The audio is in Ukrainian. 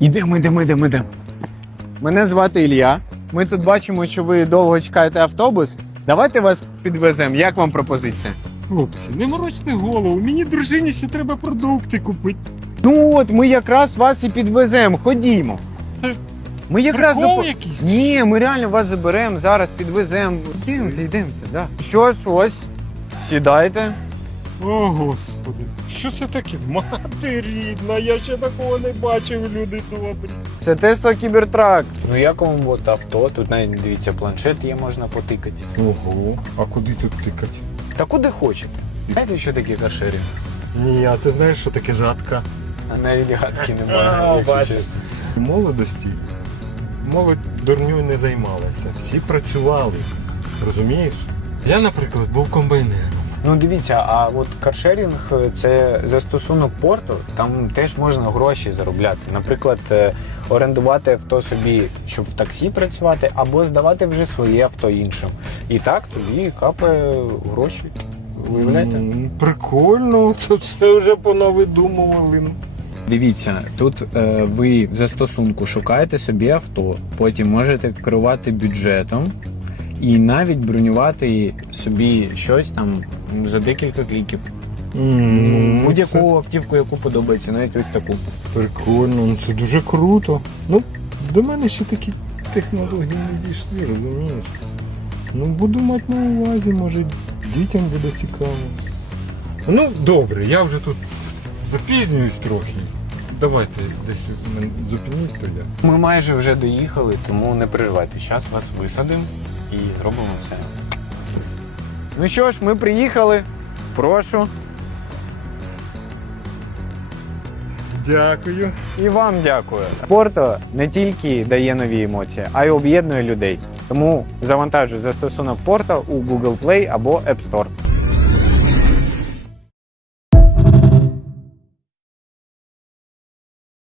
Ідемо, йдемо, йдемо, йдемо. Мене звати Ілля. Ми тут бачимо, що ви довго чекаєте автобус. Давайте вас підвеземо. Як вам пропозиція? Хлопці, не морочте голову, мені дружині ще треба продукти купити. Ну от, ми якраз вас і підвеземо. Ходімо. Це Ми якраз Прикол запо- якийсь? Ні, ми реально вас заберемо, зараз підвеземо. Йдемте, йдемте, да. Що ж, ось, сідайте. О, господи, що це таке? Мати рідна, я ще такого не бачив, люди добрі. Це Tesla Cybertruck. Ну як вам от авто? Тут навіть дивіться, планшет є, можна потикати. Ого, а куди тут тикати? Та куди хочете. Знаєте, що таке каршерінг? Ні, а ти знаєш, що таке жатка? А навіть гадки немає. якщо чесно. У молодості молодь дурню не займалася. Всі працювали. Розумієш? Я, наприклад, був комбайнером. Ну дивіться, а от каршерінг це застосунок порту, там теж можна гроші заробляти. Наприклад, е, орендувати авто собі, щоб в таксі працювати, або здавати вже своє авто іншим. І так тобі капає гроші. Виявляєте? М, Прикольно, це все вже понавидумували. Дивіться, тут е, ви в застосунку шукаєте собі авто, потім можете керувати бюджетом і навіть бронювати собі щось там за декілька кліків. М, Будь-яку автівку, яку подобається, навіть ось таку. Прикольно, ну це дуже круто. Ну, до мене ще такі технології не дійшли, розумієш? Ну, буду мати на увазі, може дітям буде цікаво. Ну, добре, я вже тут запізнююсь трохи. Давайте десь мене зупиніть, то я. Ми майже вже доїхали, тому не переживайте. Зараз вас висадимо і зробимо все. Ну що ж, ми приїхали. Прошу. Дякую. І вам дякую. Порто не тільки дає нові емоції, а й об'єднує людей. Тому завантажуй застосунок Порто у Google Play або App Store.